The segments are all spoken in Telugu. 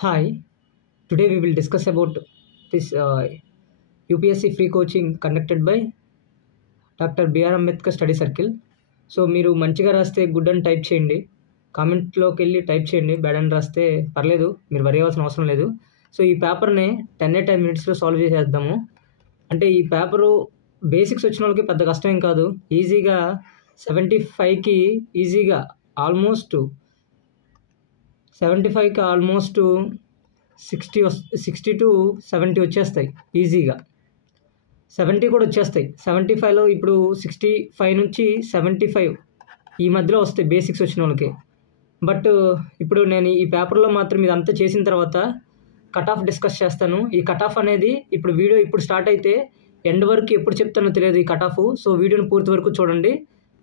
Hi, today we will discuss about this UPSC free coaching conducted by doctor BR Ambedkar study circle. So మీరు మంచిగా రాస్తే గుడ్ అని టైప్ చేయండి, కామెంట్లోకి వెళ్ళి టైప్ చేయండి. బ్యాడ్ అని రాస్తే పర్లేదు, మీరు వరి అవ్వాల్సిన అవసరం లేదు. సో ఈ పేపర్ని 10 minutes సాల్వ్ చేసేద్దాము. అంటే ఈ పేపరు బేసిక్స్ వచ్చిన వాళ్ళకి పెద్ద కష్టమేం కాదు. ఈజీగా 75కి ఈజీగా ఆల్మోస్ట్ 75కి ఆల్మోస్ట్ 60 to 70 వచ్చేస్తాయి. ఈజీగా 70 కూడా వచ్చేస్తాయి. 75లో ఇప్పుడు 65 నుంచి 75 ఈ మధ్యలో వస్తాయి బేసిక్స్ వచ్చిన వాళ్ళకి. బట్ ఇప్పుడు నేను ఈ పేపర్లో మాత్రం ఇదంతా చేసిన తర్వాత కట్ ఆఫ్ డిస్కస్ చేస్తాను. ఈ కట్ ఆఫ్ అనేది ఇప్పుడు వీడియో ఇప్పుడు స్టార్ట్ అయితే ఎండ్ వరకు ఎప్పుడు చెప్తానో తెలియదు ఈ కట్ ఆఫ్. సో వీడియోని పూర్తి వరకు చూడండి,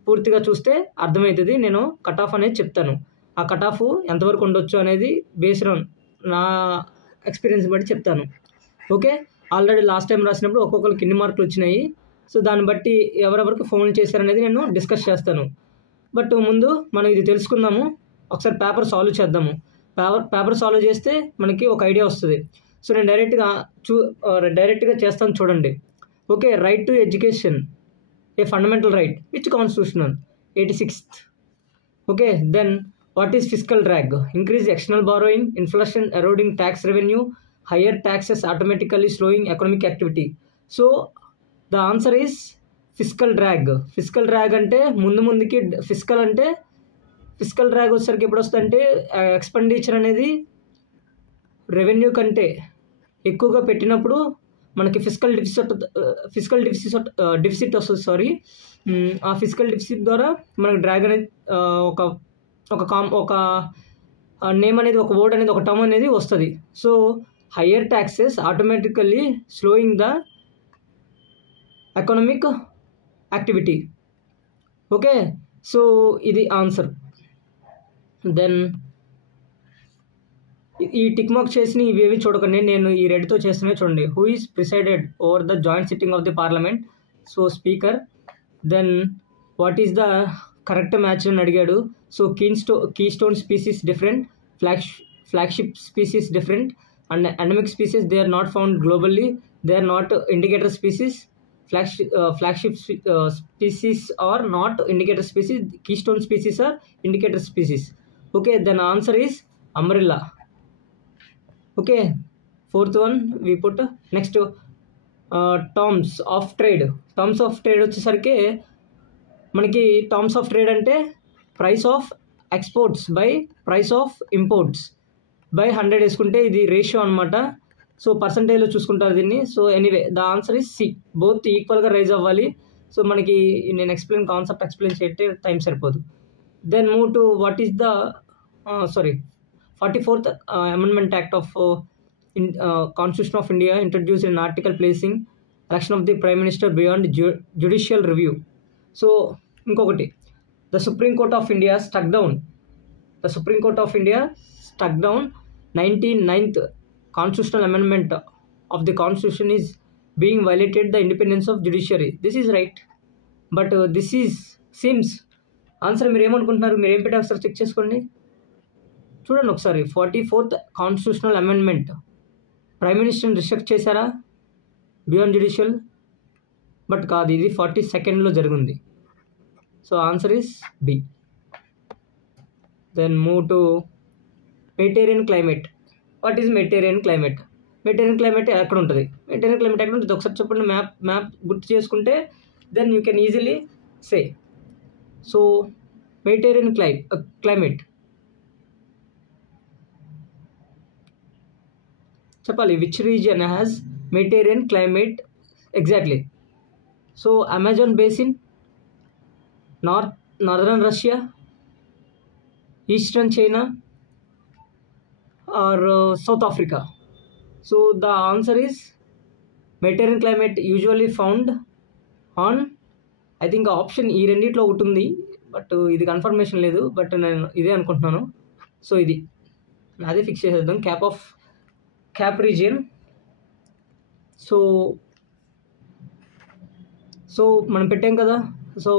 పూర్తిగా చూస్తే అర్థమవుతుంది. నేను కట్ ఆఫ్ అనేది చెప్తాను. ఆ కట్ ఆఫ్ ఎంతవరకు ఉండొచ్చు అనేది బేస్డ్ ఆన్ నా ఎక్స్పీరియన్స్ బట్టి చెప్తాను. ఓకే, ఆల్రెడీ లాస్ట్ టైం రాసినప్పుడు ఒక్కొక్కరికి ఎన్ని మార్కులు వచ్చినాయి, సో దాన్ని బట్టి ఎవరెవరికి ఫోన్ చేశారనేది నేను డిస్కస్ చేస్తాను. బట్ ముందు మనం ఇది తెలుసుకుందాము. ఒకసారి పేపర్ సాల్వ్ చేద్దాము. పేపర్ సాల్వ్ చేస్తే మనకి ఒక ఐడియా వస్తుంది. సో నేను డైరెక్ట్గా చేస్తాను చూడండి. Okay, right to education a fundamental right which constitutional 86th. Okay, then what is fiscal drag? Increase external borrowing, inflation eroding tax revenue, higher taxes automatically slowing economic activity. So the answer is fiscal drag. Fiscal drag అంటే ముందుకి ఫిజికల్ అంటే ఫిజికల్ డ్రాగ్ వచ్చేసరికి ఎప్పుడు వస్తుందంటే ఎక్స్పెండిచర్ అనేది రెవెన్యూ కంటే ఎక్కువగా పెట్టినప్పుడు మనకి ఫిజికల్ డిఫిసిట్ వస్తుంది. సారీ, ఆ ఫిజికల్ డిఫిసిట్ ద్వారా మనకు డ్రాగ్ అనేది ఒక నేమ్ అనేది, ఒక వర్డ్ అనేది, ఒక టర్మ్ అనేది వస్తుంది. So higher taxes automatically slowing the economic activity. Okay, so ఇది ఆన్సర్. దెన్ ఈ టిక్ మార్క్ చేసిన ఇవేవి చూడకండి, నేను ఈ రెడ్తో చేస్తున్నా చూడండి. Who is presided over the joint sitting of the parliament? So speaker. Then what is the correct match అని అడిగాడు. So keystone species different, flagship species different, and endemic species they are not found globally, they are not indicator species. Flagship species are not indicator species, keystone species are indicator species. Okay, then answer is umbrella. Okay, 4th one we put. Next terms of trade. Terms of trade వచ్చేసరికి మనకి టర్మ్స్ ఆఫ్ ట్రేడ్ అంటే price of exports by price of imports by 100 వేసుకుంటే ఇది రేషియో అనమాట. సో పర్సంటేజ్లో చూసుకుంటారు దీన్ని. So anyway the answer is C, both ఈక్వల్గా రైజ్ అవ్వాలి. సో మనకి నేను కాన్సెప్ట్ ఎక్స్ప్లెయిన్ చేస్తే టైం సరిపోదు. Then move to what is the 44th amendment act of constitution of India introduced in article placing election of the prime minister beyond judicial review. So ఇంకొకటి, the supreme court of India struck down 99th constitutional amendment of the constitution is being violated the independence of judiciary. This is right, but this is seems answer. మీరు ఏమనుకుంటున్నారు? మీరు ఏం పెట్టి ఒకసారి చెక్ చేసుకోండి, చూడండి ఒకసారి. 44th కాన్స్టిట్యూషనల్ అమెండ్మెంట్ ప్రైమ్ మినిస్టర్ని రిస్ట్రిక్ట్ చేశారా బియాండ్ జ్యుడిషియల్? బట్ కాదు, ఇది 42nd జరిగింది. So answer is B. Then move to Mediterranean climate. What is Mediterranean climate? Mediterranean climate ఎక్కడ ఉంటుంది? మెడిటేరియన్ క్లైమేట్ ఎక్కడ ఉంటుంది? ఒకసారి చెప్పండి. మ్యాప్ గుర్తు చేసుకుంటే then you can easily say. So Mediterranean climate చెప్పాలి. Which region has Mediterranean climate exactly? So Amazon basin, northern Russia, eastern China or South Africa. So the answer is Mediterranean climate usually found on, I think option ఈ రెండిట్లో ఒకటి ఉంది, బట్ ఇది కన్ఫర్మేషన్ లేదు, బట్ నేను ఇదే అనుకుంటున్నాను. సో ఇది అదే ఫిక్స్ చేసేద్దాం. Cap region. సో మనం పెట్టాం కదా. సో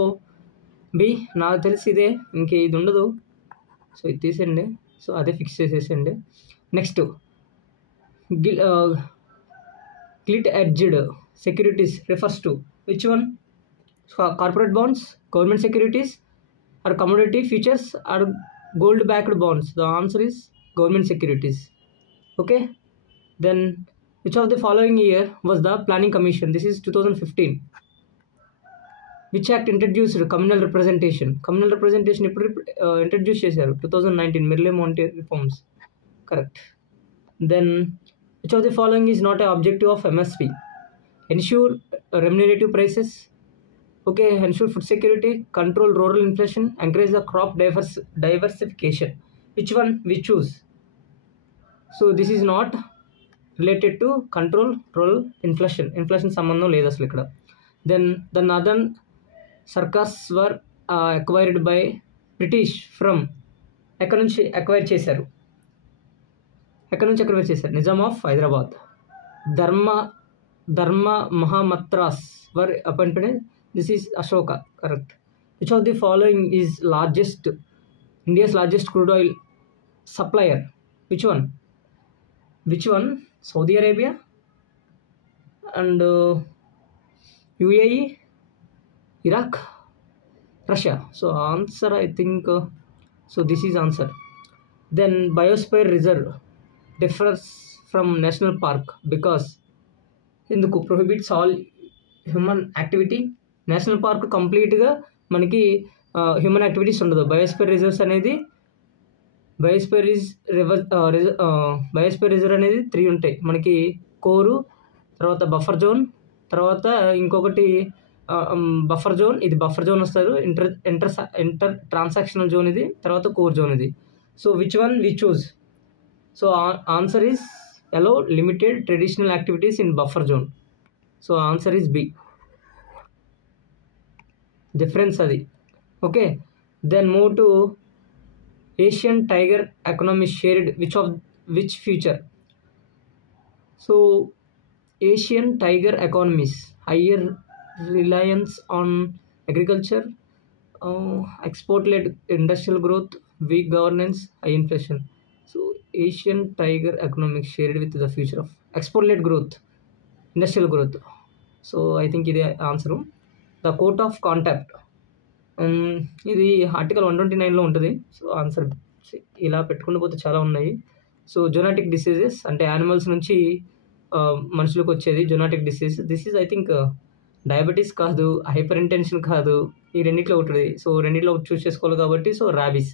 బి నాకు తెలిసి ఇదే, ఇంకే ఇది ఉండదు. సో ఇది తీసేయండి. సో అదే ఫిక్స్ చేసేసండి. Next gilt-edged securities refers to which one? Corporate bonds, government securities, or commodity futures, or gold-backed bonds? The answer is government securities. Okay. Then which of the following year was the Planning Commission? This is 2015. Which act introduced communal representation? Communal representation ఇప్పుడు ఇంట్రడ్యూస్ చేశారు 2019 Morley Minto reforms. Correct. Then which of the following is not an objective of MSP? Ensure remunerative prices. Okay. Ensure food security, control rural inflation, encourage the crop diversification. Which one we choose? So this is not related to control rural inflation సంబంధం లేదు అసలు ఇక్కడ. Then the northern circus were acquired by British from ఎక్కడి నుంచి అక్వైర్ చేశారు? Nizam of Hyderabad. Dharma Mahamatras were appointed. This is Ashoka. Correct. Which of the following is India's largest crude oil supplier? Which one? Saudi Arabia and UAE, Iraq, Russia. So answer I think so this is answer. Then biosphere reserve differs from national park because ఇందుకు prohibits all human activity. National park కంప్లీట్గా మనకి హ్యూమన్ యాక్టివిటీస్ ఉండదు. బయోస్ఫియర్ రిజర్వ్స్ అనేది బయోస్ఫియర్ రిజర్వ్ అనేది 3 ఉంటాయి మనకి. కోరు, తర్వాత బఫర్ జోన్, తర్వాత ఇంకొకటి బఫర్ జోన్. ఇది బఫర్ జోన్ వస్తారు. ఇంటర్ ట్రాన్సాక్షనల్ జోన్ ఇది, తర్వాత కోర్ జోన్ ఇది. So which one we choose? So answer is allow limited traditional activities in buffer zone. So answer is B. Difference adi. Okay. Then move to Asian tiger economy shared which feature? So Asian tiger economies higher reliance on agriculture, export-led industrial growth, weak governance, high inflation. So Asian tiger economics shared with the future of export-led growth, industrial growth. So I think ఇది answer. The court of contempt ఇది ఆర్టికల్ 129లో ఉంటుంది. సో ఆన్సర్ ఇలా పెట్టుకుంటూ పోతే చాలా ఉన్నాయి. సో జొనాటిక్ డిసీజెస్ అంటే యానిమల్స్ నుంచి మనుషులకు వచ్చేది zoonotic disease. This is I think diabetes కాదు, హైపర్ ఇంటెన్షన్ కాదు, ఈ రెండిట్లో ఉంటుంది. సో రెండిట్లో చూస్ చేసుకోవాలి కాబట్టి సో ర్యాబీస్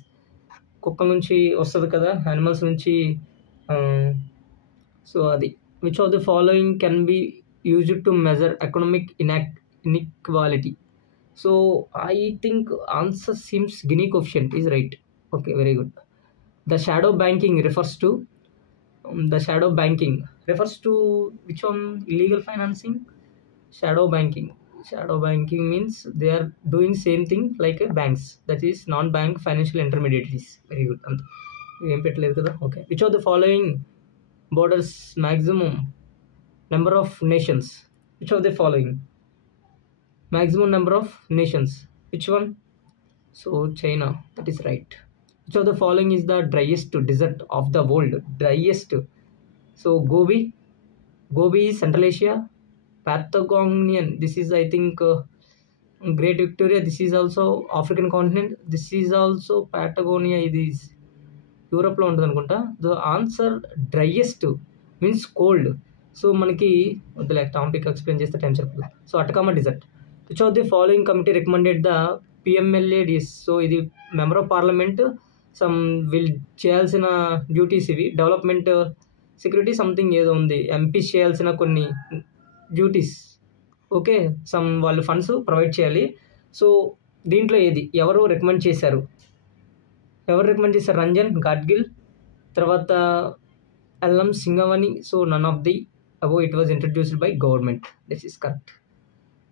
కుక్క నుంచి వస్తుంది కదా, యానిమల్స్ నుంచి. సో అది which of the following can be used to measure economic inequality? So I think answer seems Gini coefficient is right. Okay, very good. The shadow banking refers to which one? Illegal financing. Shadow banking means they are doing same thing like banks, that is non-bank financial intermediaries. Very good. ఏం పెట్టలేదు కదా. Okay. Which of the following borders maximum number of nations? Which of the following? Maximum number of nations. Which one? So China. That is right. Which of the following is the driest desert of the world? Driest. So Gobi is Central Asia. Patagonian, this is I think Great Victoria. This is also African continent. This is also Patagonia. It is యూరోప్లో ఉంటుంది అనుకుంటా. The answer driest means cold. So మనకి వద్దులే టాపిక్ ఎక్స్ప్లెయిన్ చేస్తే టైం సరిపోతుంది. So Atacama desert. Which of the following committee recommended the PMLADs? So ఇది member of parliament some will చేయాల్సిన డ్యూటీస్ ఇవి. డెవలప్మెంట్ సెక్యూరిటీ సంథింగ్ ఏదో ఉంది. ఎంపీస్ చేయాల్సిన కొన్ని డ్యూటీస్. ఓకే, సమ్ వాళ్ళు ఫండ్స్ ప్రొవైడ్ చేయాలి. సో దీంట్లో ఎవరు రికమెండ్ చేశారు? రంజన్ గాడ్గిల్, తర్వాత LM Singhvi. So none of the above. It was introduced by government. This is correct.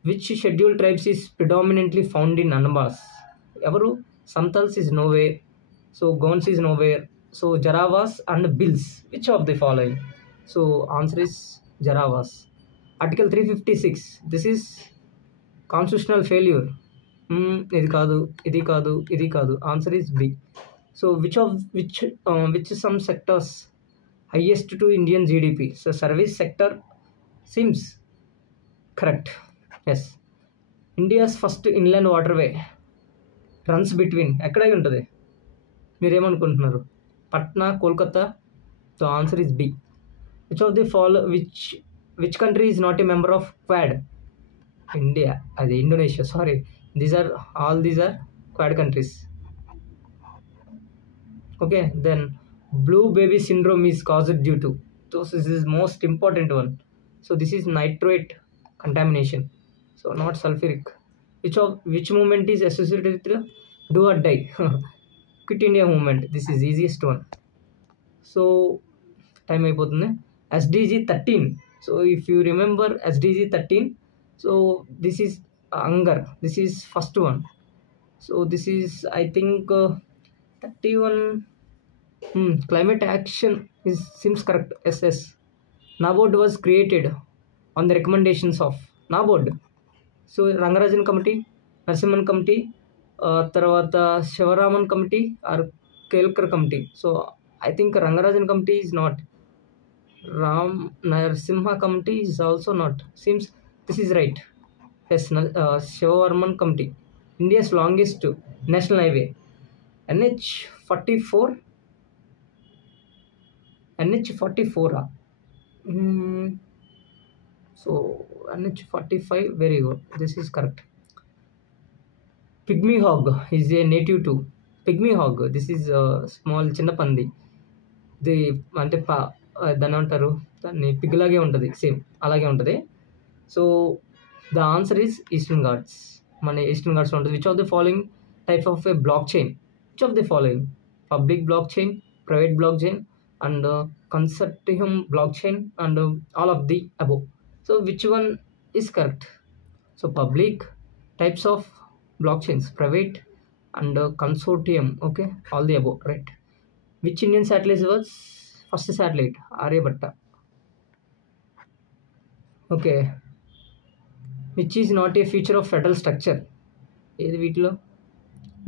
Which schedule tribes is predominantly found in అనబాస్? ఎవరు? Santhals is nowhere. So Gonds is nowhere. So Jarawas and Bhils. Which of the following? So answer is Jarawas. Article 356. This is constitutional failure. ఇది కాదు. Answer is B. So which some sectors highest to Indian GDP. So service sector seems correct. Yes. India's first inland waterway runs between ఎక్కడ ఉంటుంది మీరేమనుకుంటున్నారు? Patna, Kolkata. The answer is B. Which of the which country is not a member of Quad? India. అది Indonesia. Sorry. These are Quad countries. Okay. Then blue baby syndrome is caused due to. So this is most important one. So this is nitrate contamination. So not sulfuric. Which movement is associated with do or die? Quit India movement. This is easiest one. So time అయిపోతుంది. SDG 13. So if you remember SDG 13, so this is hunger. This is first one. So this is I think 31. Climate action seems correct. SS. NABORD was created on the recommendations of NABORD. So Rangarajan committee, Narasimhan committee, తర్వాత Sivaraman committee R Kelkar committee. So I think Rangarajan committee is not. Ram Narasimha committee is also not. Seems this is right. Yes, Shivavarman committee. India's longest national highway. NH44. NH44. So NH45. Very good. This is correct. Pygmy hog is a native to. Pygmy hog. This is small చిన్నపంది. ఇది అంటే దాన్ని ఏమంటారు, దాన్ని పిగ్ లాగే ఉంటుంది, సేమ్ అలాగే ఉంటుంది. So the answer is Eastern Ghats. మన ఈస్టర్న్ ఘాట్స్లో ఉంటుంది. Which of the following type of a blockchain? Which of the following? Public blockchain, private blockchain and consortium blockchain and all of the above. So which one is correct? So public types of blockchains, private and consortium. Okay, all the above, right. Which Indian satellite was first satellite? Aryabhatta. Okay. Which is not a feature of federal structure? ఏది వీటిలో?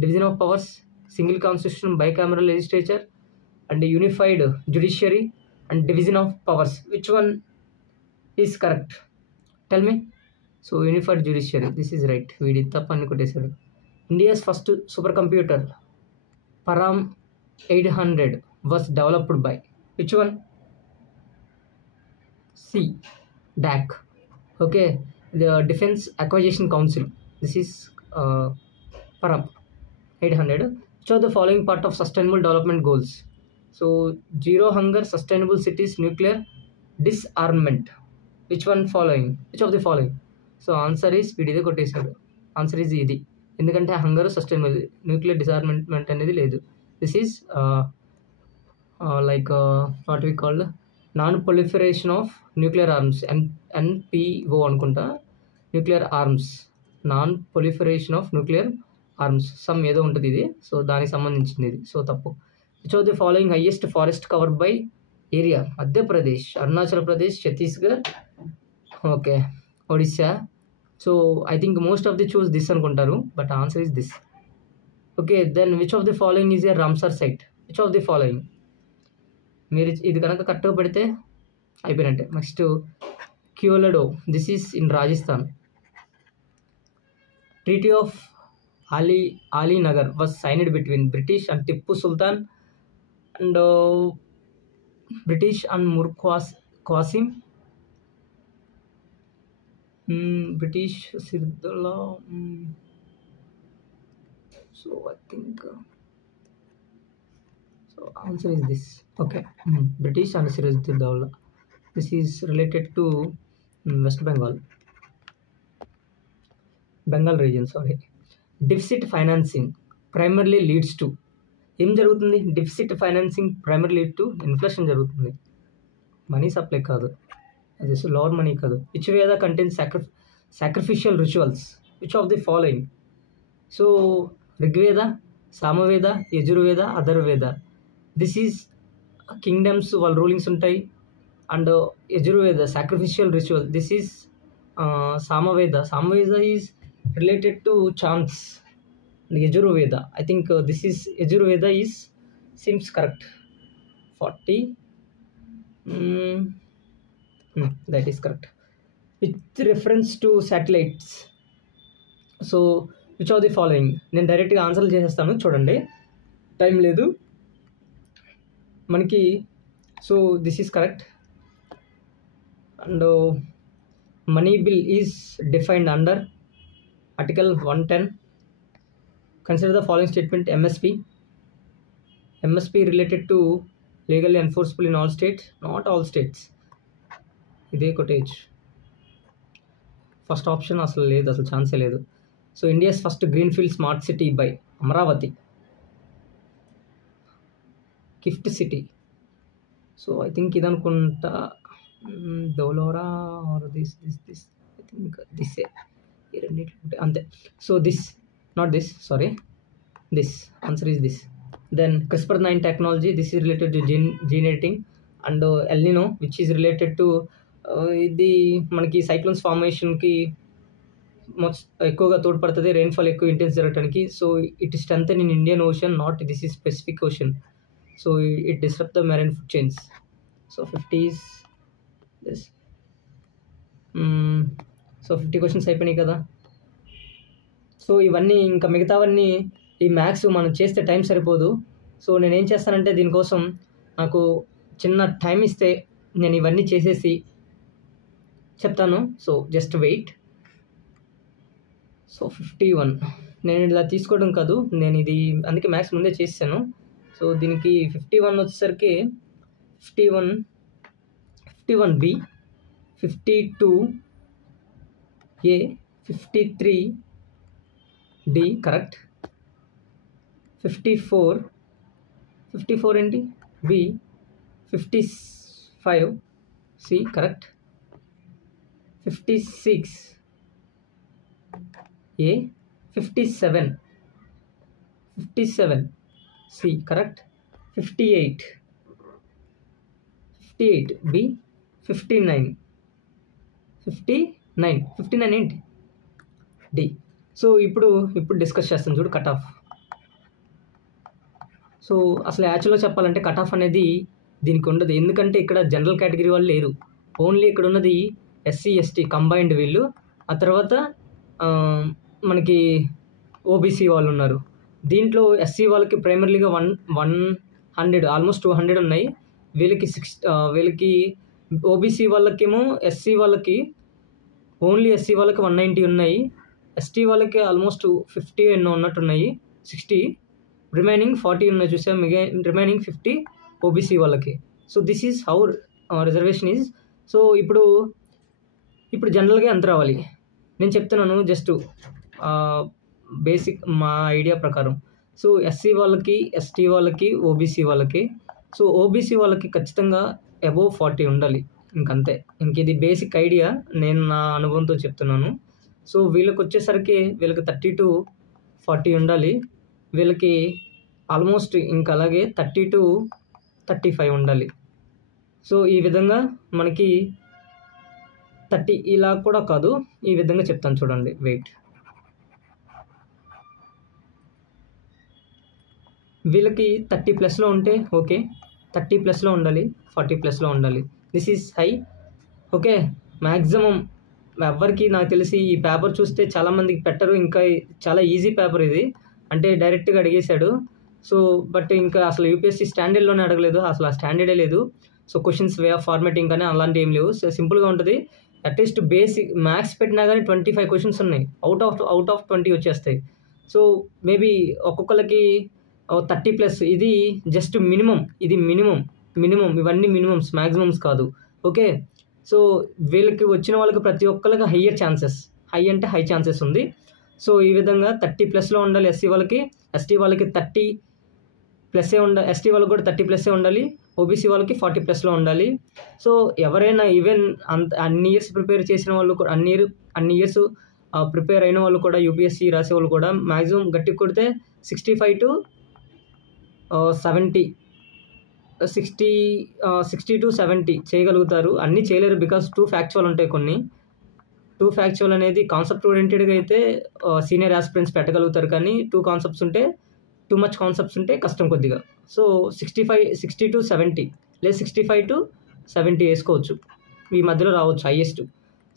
Division of powers, single constitution, bicameral legislature and unified judiciary and division of powers. Which one is correct? Tell me. So unified judiciary. This is right. వీడి తప్పని కొట్టేశాడు. India's first supercomputer Param 800 was developed by which one? C. DAC. Okay, the Defense Acquisition Council. This is Param 800. Which are the following part of sustainable development goals? So zero hunger, sustainable cities, nuclear disarmament. Which one following? Which of the following? So answer is వీడిదే కొట్టేశాడు. ఆన్సర్ ఈజ్ ఇది. ఎందుకంటే హంగర్ సస్టైనబుల్, న్యూక్లియర్ డిసార్మమెంట్ అనేది లేదు. This is like what we call non-proliferation of nuclear arms. NPO అనుకుంటా, nuclear arms, non-proliferation of nuclear arms. Some ఏదో ఉంటుంది ఇది. సో దానికి సంబంధించింది ఇది. సో తప్పు. Which of the following highest forest covered by area? Madhya Pradesh, Arunachal Pradesh, Chhattisgarh, okay, Odisha. So I think most of the choose this అనుకుంటారు, but answer is this. Okay, then which of the following is a Ramsar site? Which of the following? మీరు ఇది కనుక కరెక్ట్గా పెడితే అయిపోయినట్టే. Next Keoladeo. This is in Rajasthan. Treaty of Alinagar was signed between British and Tipu Sultan and British and Mir Qasim. British Sirajuddaulah. So I think so answer is this. Okay, British and Sirajuddaula. This is related to West Bengal region. Sorry. Deficit financing primarily leads to ఏం జరుగుతుంది? Deficit financing primary lead to inflation జరుగుతుంది. మనీ సప్లై కాదు, అది లోవర్ మనీ కాదు. Which Veda contains sacrificial rituals? Which of the following? So Rigveda, Samaveda, Yajurveda, Atharvaveda. This is kingdoms వాళ్ళ రూలింగ్స్ ఉంటాయి. And Yajurveda sacrificial ritual. This is Samaveda. Samaveda is related to chants. Yajurveda, I think this is Yajurveda is seems correct. 40 that is correct. With reference to satellites, so which are the following, నేను డైరెక్ట్గా ఆన్సర్లు చేసేస్తాను చూడండి, టైం లేదు మనకి. So this is correct. And money bill is defined under article 110. Consider the following statement. MSP related to legally enforceable in all states, not all states. ఇదే కొటేజ్. ఫస్ట్ ఆప్షన్ అసలు లేదు, అసలు ఛాన్సే లేదు. So India's first greenfield smart city by Amaravati, gift city. So I think ఇది అనుకుంటా, డోలోరా ఆర్ దిస్ ఐ థింక్ దిస్సే, ఈ రెండింటి అంతే. So this, not this, sorry, this answer is this. Then CRISPR-9 technology, this is related to gene editing. And El Nino, which is related to ఇది మనకి సైక్లోన్స్ ఫార్మేషన్కి ఎక్కువగా తోడ్పడుతుంది, రెయిన్ఫాల్ ఎక్కువ ఇంటెన్స్ జరగడానికి. So it is strengthen in Indian ocean, not this is specific ocean. So it disturb the marine food chains. So 50 is this. So 50 questions అయిపోయినాయి కదా. సో ఇవన్నీ ఇంకా మిగతావన్నీ ఈ మ్యాథ్స్ మనం చేస్తే టైం సరిపోదు. సో నేనేం చేస్తానంటే దీనికోసం నాకు చిన్న టైం ఇస్తే నేను ఇవన్నీ చేసేసి చెప్తాను. So just wait. సో 51 నేను ఇలా తీసుకోవడం కాదు, నేను ఇది అందుకే మ్యాథ్స్ ముందే చేసాను. సో దీనికి 51 వచ్చేసరికి 51B, 52A, 53D కరెక్ట్, 54 ఏంటి B, 55C correct, 56A, 57C correct, 58B, 59 ఏంటి D. సో ఇప్పుడు డిస్కస్ చేస్తాను చూడు కట్ ఆఫ్. సో అసలు యాక్చువల్గా చెప్పాలంటే కట్ ఆఫ్ అనేది దీనికి ఉండదు, ఎందుకంటే ఇక్కడ జనరల్ కేటగిరీ వాళ్ళు లేరు, ఓన్లీ ఇక్కడ ఉన్నది SC ST కంబైన్డ్ వీళ్ళు. ఆ తర్వాత మనకి OBC వాళ్ళు ఉన్నారు. దీంట్లో SC వాళ్ళకి ప్రైమరీగా 100 ఆల్మోస్ట్ 200 ఉన్నాయి. వీళ్ళకి OBC వాళ్ళకేమో SC వాళ్ళకి ఓన్లీ SC వాళ్ళకి 190 ఉన్నాయి. ST వాళ్ళకి ఆల్మోస్ట్ 50 ఎన్నో ఉన్నట్టున్నాయి, 60, రిమైనింగ్ 40 ఉన్నాయి చూసాం, రిమైనింగ్ 50 OBC వాళ్ళకి. So this is how reservation is. So ఇప్పుడు జనరల్గా ఎంత రావాలి నేను చెప్తున్నాను, జస్ట్ బేసిక్ మా ఐడియా ప్రకారం. సో SC వాళ్ళకి, ST వాళ్ళకి, OBC వాళ్ళకి, సో OBC వాళ్ళకి ఖచ్చితంగా అబోవ్ 40 ఉండాలి, ఇంకంతే. ఇంక ఇది బేసిక్ ఐడియా, నేను నా అనుభవంతో చెప్తున్నాను. సో వీళ్ళకి వచ్చేసరికి వీళ్ళకి 30 to 40 ఉండాలి, వీళ్ళకి ఆల్మోస్ట్ ఇంకా అలాగే 30 to 35 ఉండాలి. సో ఈ విధంగా మనకి 30 ఇలా కూడా కాదు, ఈ విధంగా చెప్తాను చూడండి, వెయిట్. వీళ్ళకి 30+ ఉంటే ఓకే, 30+ ఉండాలి, 40+ ఉండాలి. This is high. Okay, maximum ఎవరికి నాకు తెలిసి ఈ పేపర్ చూస్తే చాలామందికి పెట్టరు, ఇంకా చాలా ఈజీ పేపర్ ఇది, అంటే డైరెక్ట్గా అడిగేశాడు. సో బట్ ఇంకా అసలు UPSC స్టాండర్డ్లోనే అడగలేదు, అసలు ఆ స్టాండర్డే లేదు. So questions way of formatting కానీ అలాంటివి ఏం లేవు. సో సింపుల్గా ఉంటుంది. అట్లీస్ట్ బేసిక్ మ్యాథ్స్ పెట్టినా కానీ 25 క్వశ్చన్స్ ఉన్నాయి, అవుట్ ఆఫ్ 20 వచ్చేస్తాయి. సో మేబీ ఒక్కొక్కరికి 30+. ఇది జస్ట్ మినిమం, ఇది మినిమం, ఇవన్నీ మినిమమ్స్, మ్యాక్సిమమ్స్ కాదు. ఓకే, సో వీళ్ళకి వచ్చిన వాళ్ళకి ప్రతి ఒక్కరికి హయ్యర్ ఛాన్సెస్, హై అంటే హై ఛాన్సెస్ ఉంది. సో ఈ విధంగా 30+ ఉండాలి SC వాళ్ళకి, ST వాళ్ళకి 30+ ఉండాలి, ST వాళ్ళకి కూడా 30+ ఉండాలి, OBC వాళ్ళకి 40+ ఉండాలి. సో ఎవరైనా ఈవెన్ అన్ని ఇయర్స్ ప్రిపేర్ చేసిన వాళ్ళు కూడా, అన్ని ఇయర్స్ ప్రిపేర్ అయిన వాళ్ళు కూడా, UPSC రాసే వాళ్ళు కూడా మ్యాక్సిమం గట్టి కొడితే 65 to 70, 60 to 70 చేయగలుగుతారు. అన్నీ చేయలేరు, బికాస్ 2 ఫ్యాక్చువల్ ఉంటాయి కొన్ని. 2 ఫ్యాక్చువల్ అనేది కాన్సెప్ట్ ఓరియంటెడ్గా అయితే సీనియర్ ఆస్పిరెంట్స్ పెట్టగలుగుతారు, కానీ 2 కాన్సెప్ట్స్ ఉంటే, టూ మచ్ కాన్సెప్ట్స్ ఉంటే కష్టం కొద్దిగా. సో 60 to 70 లేదా 65 to 70 వేసుకోవచ్చు, ఈ మధ్యలో రావచ్చు హైయెస్ట్.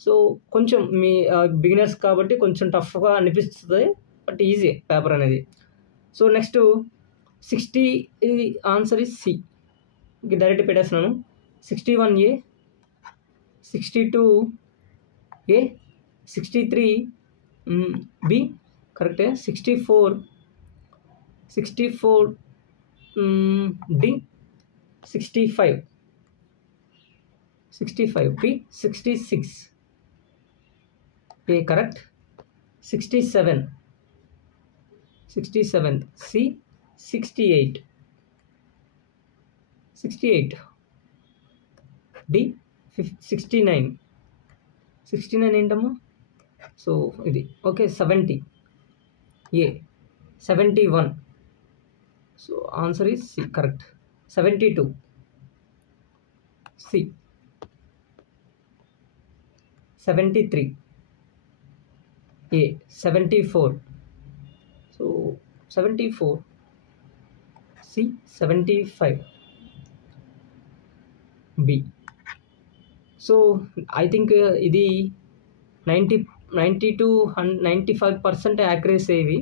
సో కొంచెం మీ బిగినర్స్ కాబట్టి కొంచెం టఫ్గా అనిపిస్తుంది, బట్ ఈజీ పేపర్ అనేది. సో నెక్స్ట్ 60 ఇది ఆన్సర్ ఇస్ సి, డైరెక్ట్ పెట్టేస్తున్నాను. 61A, 62A, 63B కరెక్టే, 64D, 65B, 66A correct, 67C, 68D, 69 ఏంటమ్మా? సో ఇది okay. 70A, 71. So answer is C correct. 72C, 73A, 74. So 74C, 75B. So I think ఇది 90 to 95% యాక్యురసీ. ఇవి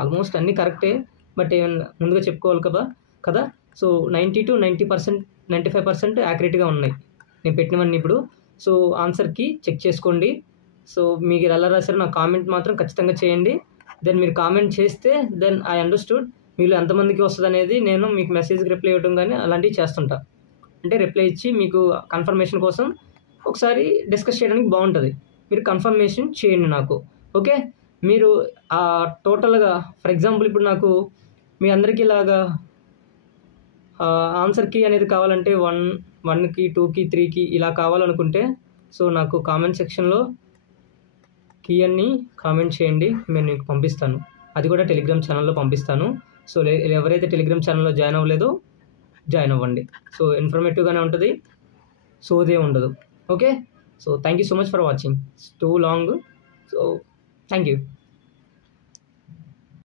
ఆల్మోస్ట్ అన్నీ కరెక్టే, బట్ ముందుగా చెప్పుకోవాలి కదా. సో 90 to 90%, 95% యాక్యురేట్గా ఉన్నాయి నేను పెట్టినవన్నీ ఇప్పుడు. సో ఆన్సర్కి చెక్ చేసుకోండి. సో మీకు ఎలా రాశారో నాకు కామెంట్ మాత్రం ఖచ్చితంగా చేయండి. దెన్ మీరు కామెంట్ చేస్తే దెన్ ఐ అండర్స్టూడ్ మీలో ఎంతమందికి వస్తుంది అనేది నేను మీకు మెసేజ్కి రిప్లై ఇవ్వడం కానీ అలాంటివి చేస్తుంటా. అంటే రిప్లై ఇచ్చి మీకు కన్ఫర్మేషన్ కోసం ఒకసారి డిస్కస్ చేయడానికి బాగుంటుంది. మీరు కన్ఫర్మేషన్ చేయండి నాకు, ఓకే. మీరు టోటల్గా ఫర్ ఎగ్జాంపుల్ ఇప్పుడు నాకు మీ అందరికీ ఇలాగా ఆన్సర్ కీ అనేది కావాలంటే 1కి 2కి 3కి ఇలా కావాలనుకుంటే సో నాకు కామెంట్ సెక్షన్లో కీ అని కామెంట్ చేయండి, నేను మీకు పంపిస్తాను. అది కూడా టెలిగ్రామ్ ఛానల్లో పంపిస్తాను. సో ఎవరైతే టెలిగ్రామ్ ఛానల్లో జాయిన్ అవ్వలేదో జాయిన్ అవ్వండి. సో ఇన్ఫర్మేటివ్గానే ఉంటుంది, సోదే ఉండదు, okay. So thank you so much for watching. It's two long, so thank you.